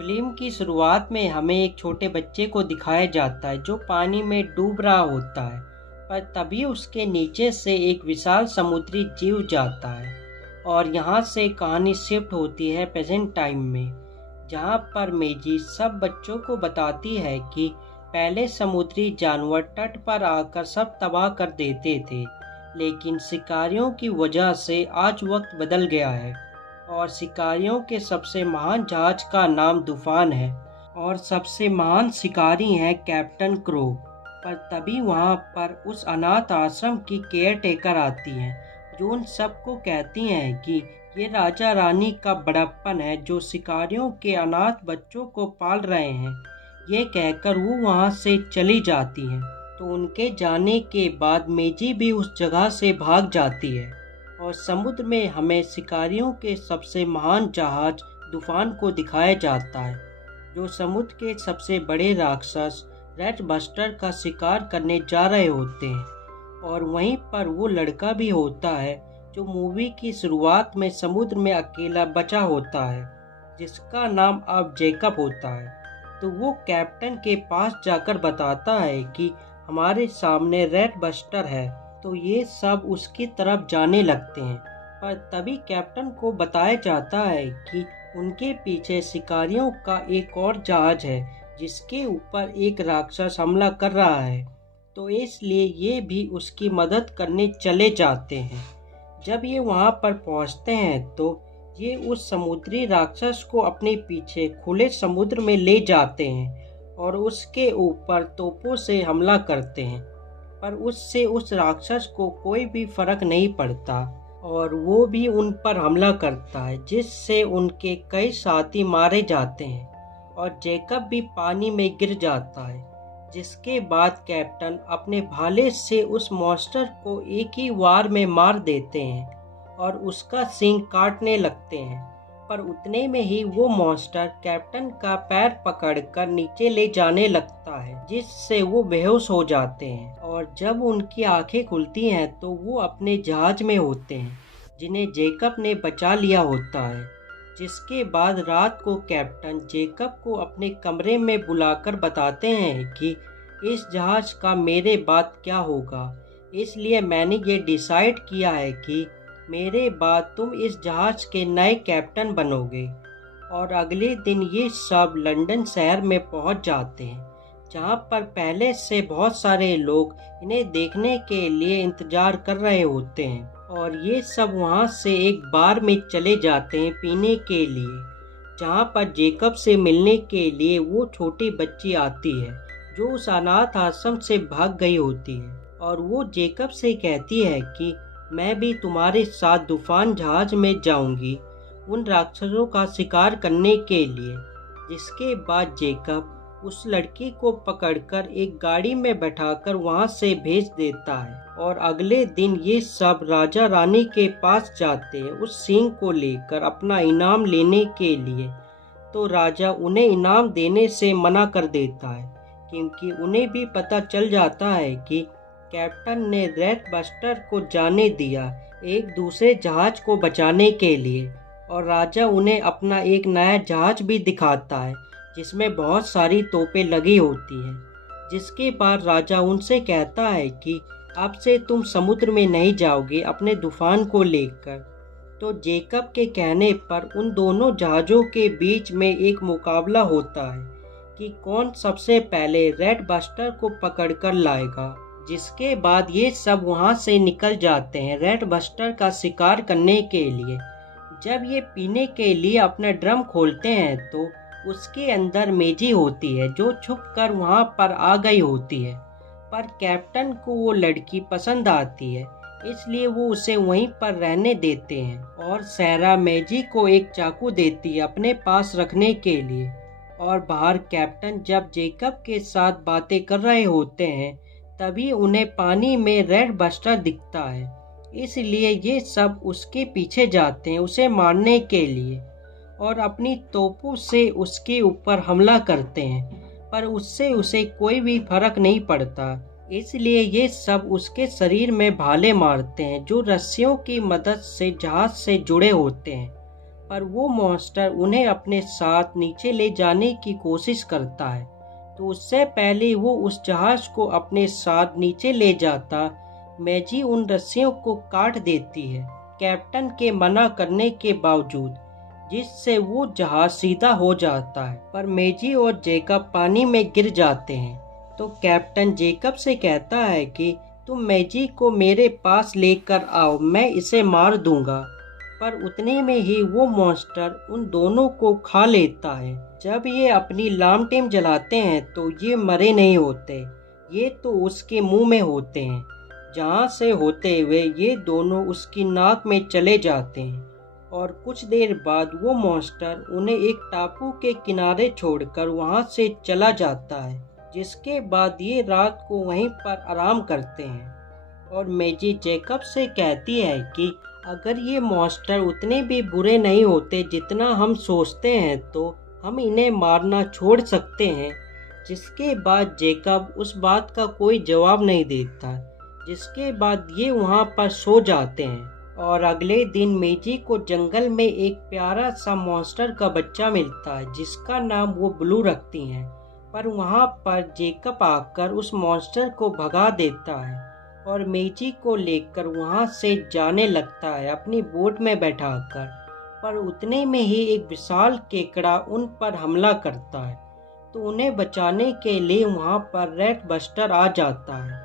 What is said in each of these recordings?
Film की शुरुआत में हमें एक छोटे बच्चे को दिखाया जाता है जो पानी में डूब रहा होता है, पर तभी उसके नीचे से एक विशाल समुद्री जीव जाता है। और यहाँ से कहानी शिफ्ट होती है प्रेजेंट टाइम में, जहाँ पर मेजी सब बच्चों को बताती है कि पहले समुद्री जानवर तट पर आकर सब तबाह कर देते थे, लेकिन शिकारियों की वजह से आज वक्त बदल गया है और शिकारियों के सबसे महान जहाज का नाम तूफान है और सबसे महान शिकारी हैं कैप्टन क्रो। पर तभी वहाँ पर उस अनाथ आश्रम की केयर टेकर आती हैं जो उन सबको कहती हैं कि ये राजा रानी का बड़प्पन है जो शिकारियों के अनाथ बच्चों को पाल रहे हैं। ये कहकर वो वहाँ से चली जाती हैं। तो उनके जाने के बाद मेजी भी उस जगह से भाग जाती है और समुद्र में हमें शिकारियों के सबसे महान जहाज तूफान को दिखाया जाता है, जो समुद्र के सबसे बड़े राक्षस रेड बस्टर का शिकार करने जा रहे होते हैं। और वहीं पर वो लड़का भी होता है जो मूवी की शुरुआत में समुद्र में अकेला बचा होता है, जिसका नाम अब जेकब होता है। तो वो कैप्टन के पास जाकर बताता है कि हमारे सामने रेड बस्टर है। तो ये सब उसकी तरफ जाने लगते हैं, पर तभी कैप्टन को बताया जाता है कि उनके पीछे शिकारियों का एक और जहाज है जिसके ऊपर एक राक्षस हमला कर रहा है। तो इसलिए ये भी उसकी मदद करने चले जाते हैं। जब ये वहाँ पर पहुँचते हैं तो ये उस समुद्री राक्षस को अपने पीछे खुले समुद्र में ले जाते हैं और उसके ऊपर तोपों से हमला करते हैं, पर उससे उस राक्षस को कोई भी फर्क नहीं पड़ता और वो भी उन पर हमला करता है, जिससे उनके कई साथी मारे जाते हैं और जेकब भी पानी में गिर जाता है। जिसके बाद कैप्टन अपने भाले से उस मॉन्स्टर को एक ही वार में मार देते हैं और उसका सींग काटने लगते हैं। पर उतने में ही वो मॉन्स्टर कैप्टन का पैर पकड़कर नीचे ले जाने लगता है, जिससे वो बेहोश हो जाते हैं। और जब उनकी आंखें खुलती हैं तो वो अपने जहाज में होते हैं जिन्हें जेकब ने बचा लिया होता है। जिसके बाद रात को कैप्टन जेकब को अपने कमरे में बुलाकर बताते हैं कि इस जहाज का मेरे बाद क्या होगा, इसलिए मैंने ये डिसाइड किया है कि मेरे बाद तुम इस जहाज के नए कैप्टन बनोगे। और अगले दिन ये सब लंदन शहर में पहुंच जाते हैं, जहां पर पहले से बहुत सारे लोग इन्हें देखने के लिए इंतजार कर रहे होते हैं। और ये सब वहां से एक बार में चले जाते हैं पीने के लिए, जहां पर जेकब से मिलने के लिए वो छोटी बच्ची आती है जो उस अनाथ आश्रम से भाग गई होती है। और वो जेकब से कहती है कि मैं भी तुम्हारे साथ तूफान जहाज में जाऊंगी उन राक्षसों का शिकार करने के लिए। जिसके बाद जेकब उस लड़की को पकड़कर एक गाड़ी में बैठाकर वहां से भेज देता है। और अगले दिन ये सब राजा रानी के पास जाते हैं उस सींग को लेकर अपना इनाम लेने के लिए। तो राजा उन्हें इनाम देने से मना कर देता है, क्योंकि उन्हें भी पता चल जाता है कि कैप्टन ने रेड बस्टर को जाने दिया एक दूसरे जहाज को बचाने के लिए। और राजा उन्हें अपना एक नया जहाज भी दिखाता है जिसमें बहुत सारी तोपें लगी होती हैं। जिसके बाद राजा उनसे कहता है कि अब से तुम समुद्र में नहीं जाओगे अपने तूफान को लेकर। तो जेकब के कहने पर उन दोनों जहाज़ों के बीच में एक मुकाबला होता है कि कौन सबसे पहले रेड बस्टर को पकड़कर लाएगा। जिसके बाद ये सब वहाँ से निकल जाते हैं रेड बस्टर का शिकार करने के लिए। जब ये पीने के लिए अपना ड्रम खोलते हैं तो उसके अंदर मेजी होती है जो छुपकर वहाँ पर आ गई होती है। पर कैप्टन को वो लड़की पसंद आती है, इसलिए वो उसे वहीं पर रहने देते हैं। और सैरा मेजी को एक चाकू देती है अपने पास रखने के लिए। और बाहर कैप्टन जब जेकब के साथ बातें कर रहे होते हैं तभी उन्हें पानी में रेड बस्टर दिखता है, इसलिए ये सब उसके पीछे जाते हैं उसे मारने के लिए और अपनी तोपों से उसके ऊपर हमला करते हैं। पर उससे उसे कोई भी फर्क नहीं पड़ता, इसलिए ये सब उसके शरीर में भाले मारते हैं जो रस्सियों की मदद से जहाज से जुड़े होते हैं। पर वो मॉन्स्टर उन्हें अपने साथ नीचे ले जाने की कोशिश करता है। तो उससे पहले वो उस जहाज को अपने साथ नीचे ले जाता, मैजी उन रस्सियों को काट देती है कैप्टन के मना करने के बावजूद, जिससे वो जहाज सीधा हो जाता है। पर मैजी और जेकब पानी में गिर जाते हैं। तो कैप्टन जेकब से कहता है कि तुम मैजी को मेरे पास लेकर आओ, मैं इसे मार दूंगा। पर उतने में ही वो मॉन्स्टर उन दोनों को खा लेता है। जब ये अपनी लामटेम जलाते हैं तो ये मरे नहीं होते, ये तो उसके मुंह में होते हैं, जहाँ से होते हुए ये दोनों उसकी नाक में चले जाते हैं। और कुछ देर बाद वो मॉन्स्टर उन्हें एक टापू के किनारे छोड़कर वहाँ से चला जाता है, जिसके बाद ये रात को वहीं पर आराम करते हैं। और मैजी जेकब से कहती है कि अगर ये मॉन्स्टर उतने भी बुरे नहीं होते जितना हम सोचते हैं तो हम इन्हें मारना छोड़ सकते हैं। जिसके बाद जेकब उस बात का कोई जवाब नहीं देता, जिसके बाद ये वहाँ पर सो जाते हैं। और अगले दिन मैजी को जंगल में एक प्यारा सा मॉन्स्टर का बच्चा मिलता है, जिसका नाम वो ब्लू रखती हैं। पर वहाँ पर जेकब आकर उस मॉन्स्टर को भगा देता है और मैजी को लेकर वहाँ से जाने लगता है अपनी बोट में बैठाकर। पर उतने में ही एक विशाल केकड़ा उन पर हमला करता है। तो उन्हें बचाने के लिए वहाँ पर रेड बस्टर आ जाता है,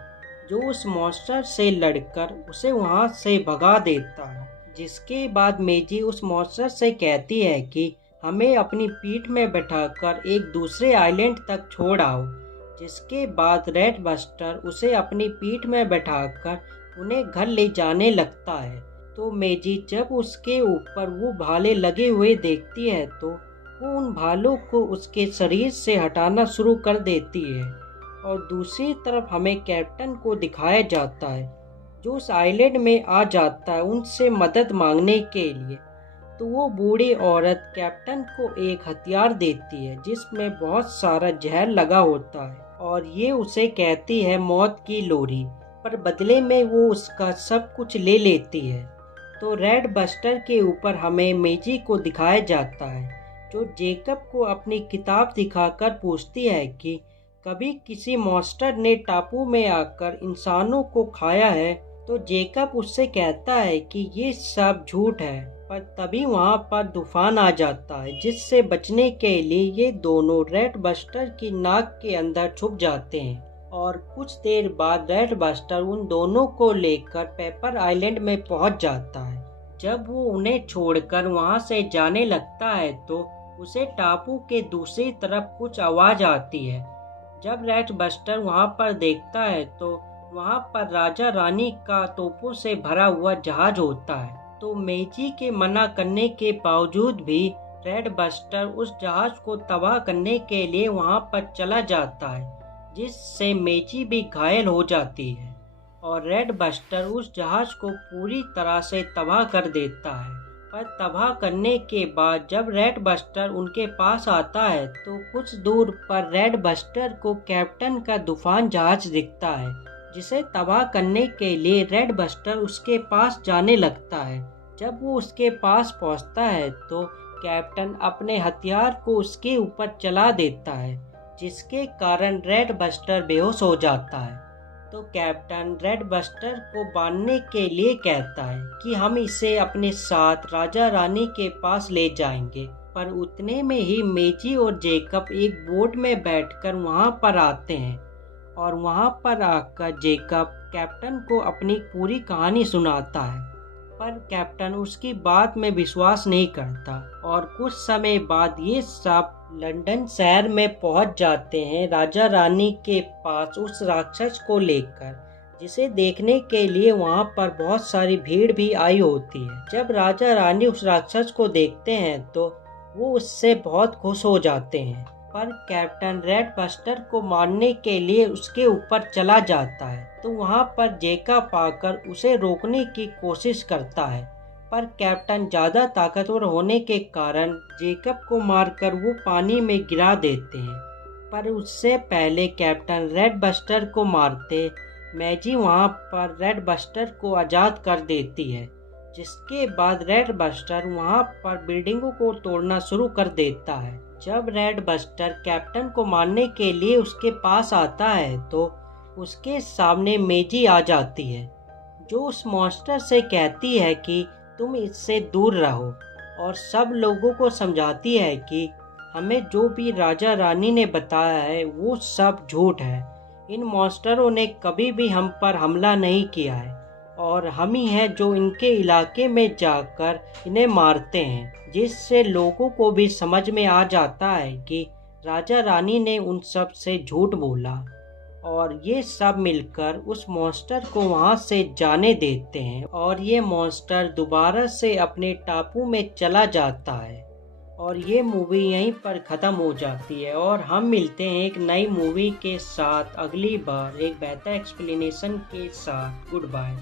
जो उस मॉन्स्टर से लड़कर उसे वहाँ से भगा देता है। जिसके बाद मैजी उस मॉन्स्टर से कहती है कि हमें अपनी पीठ में बैठाकर एक दूसरे आइलैंड तक छोड़ आओ। जिसके बाद रेड बस्टर उसे अपनी पीठ में बैठाकर उन्हें घर ले जाने लगता है। तो मैजी जब उसके ऊपर वो भाले लगे हुए देखती है तो वो उन भालों को उसके शरीर से हटाना शुरू कर देती है। और दूसरी तरफ हमें कैप्टन को दिखाया जाता है, जो उस आइलैंड में आ जाता है उनसे मदद मांगने के लिए। तो वो बूढ़ी औरत कैप्टन को एक हथियार देती है, जिसमें बहुत सारा जहर लगा होता है, और ये उसे कहती है मौत की लोरी, पर बदले में वो उसका सब कुछ ले लेती है। तो रेड बस्टर के ऊपर हमें मैजी को दिखाया जाता है, जो जेकब को अपनी किताब दिखाकर पूछती है कि कभी किसी मॉन्स्टर ने टापू में आकर इंसानों को खाया है। तो जेकब उससे कहता है कि ये सब झूठ है। पर तभी वहाँ पर तूफान आ जाता है, जिससे बचने के लिए ये दोनों रेड बस्टर की नाक के अंदर छुप जाते हैं। और कुछ देर बाद रेड बस्टर उन दोनों को लेकर पेपर आइलैंड में पहुँच जाता है। जब वो उन्हें छोड़कर वहाँ से जाने लगता है तो उसे टापू के दूसरी तरफ कुछ आवाज़ आती है। जब रेड बस्टर वहाँ पर देखता है तो वहाँ पर राजा रानी का तोपों से भरा हुआ जहाज होता है। तो मैजी के मना करने के बावजूद भी रेड बस्टर उस जहाज को तबाह करने के लिए वहाँ पर चला जाता है, जिससे मैजी भी घायल हो जाती है। और रेड बस्टर उस जहाज को पूरी तरह से तबाह कर देता है। पर तबाह करने के बाद जब रेड बस्टर उनके पास आता है तो कुछ दूर पर रेड बस्टर को कैप्टन का तूफान जहाज दिखता है, जिसे तबाह करने के लिए रेड बस्टर उसके पास जाने लगता है। जब वो उसके पास पहुंचता है तो कैप्टन अपने हथियार को उसके ऊपर चला देता है, जिसके कारण रेड बस्टर बेहोश हो जाता है। तो कैप्टन रेड बस्टर को बांधने के लिए कहता है कि हम इसे अपने साथ राजा रानी के पास ले जाएंगे। पर उतने में ही मैजी और जेकब एक बोट में बैठकर वहां पर आते हैं। और वहां पर आकर जेकब कैप्टन को अपनी पूरी कहानी सुनाता है, पर कैप्टन उसकी बात में विश्वास नहीं करता। और कुछ समय बाद ये सब लंदन शहर में पहुंच जाते हैं राजा रानी के पास उस राक्षस को लेकर, जिसे देखने के लिए वहां पर बहुत सारी भीड़ भी आई होती है। जब राजा रानी उस राक्षस को देखते हैं तो वो उससे बहुत खुश हो जाते हैं। पर कैप्टन रेड बस्टर को मारने के लिए उसके ऊपर चला जाता है। तो वहां पर जेकब आकर उसे रोकने की कोशिश करता है, पर कैप्टन ज्यादा ताकतवर होने के कारण जेकब को मारकर वो पानी में गिरा देते हैं। पर उससे पहले कैप्टन रेड बस्टर को मारते मैजी वहां पर रेड बस्टर को आजाद कर देती है, जिसके बाद रेड बस्टर वहां पर बिल्डिंगों को तोड़ना शुरू कर देता है। जब रेड बस्टर कैप्टन को मारने के लिए उसके पास आता है तो उसके सामने मेजी आ जाती है, जो उस मॉन्स्टर से कहती है कि तुम इससे दूर रहो, और सब लोगों को समझाती है कि हमें जो भी राजा रानी ने बताया है वो सब झूठ है। इन मॉन्स्टरों ने कभी भी हम पर हमला नहीं किया है और हम ही हैं जो इनके इलाके में जाकर इन्हें मारते हैं, जिससे लोगों को भी समझ में आ जाता है कि राजा रानी ने उन सब से झूठ बोला। और ये सब मिलकर उस मॉन्स्टर को वहां से जाने देते हैं और ये मॉन्स्टर दोबारा से अपने टापू में चला जाता है। और ये मूवी यहीं पर ख़त्म हो जाती है और हम मिलते हैं एक नई मूवी के साथ अगली बार एक बेहतर एक्सप्लेनेशन के साथ। Good bye.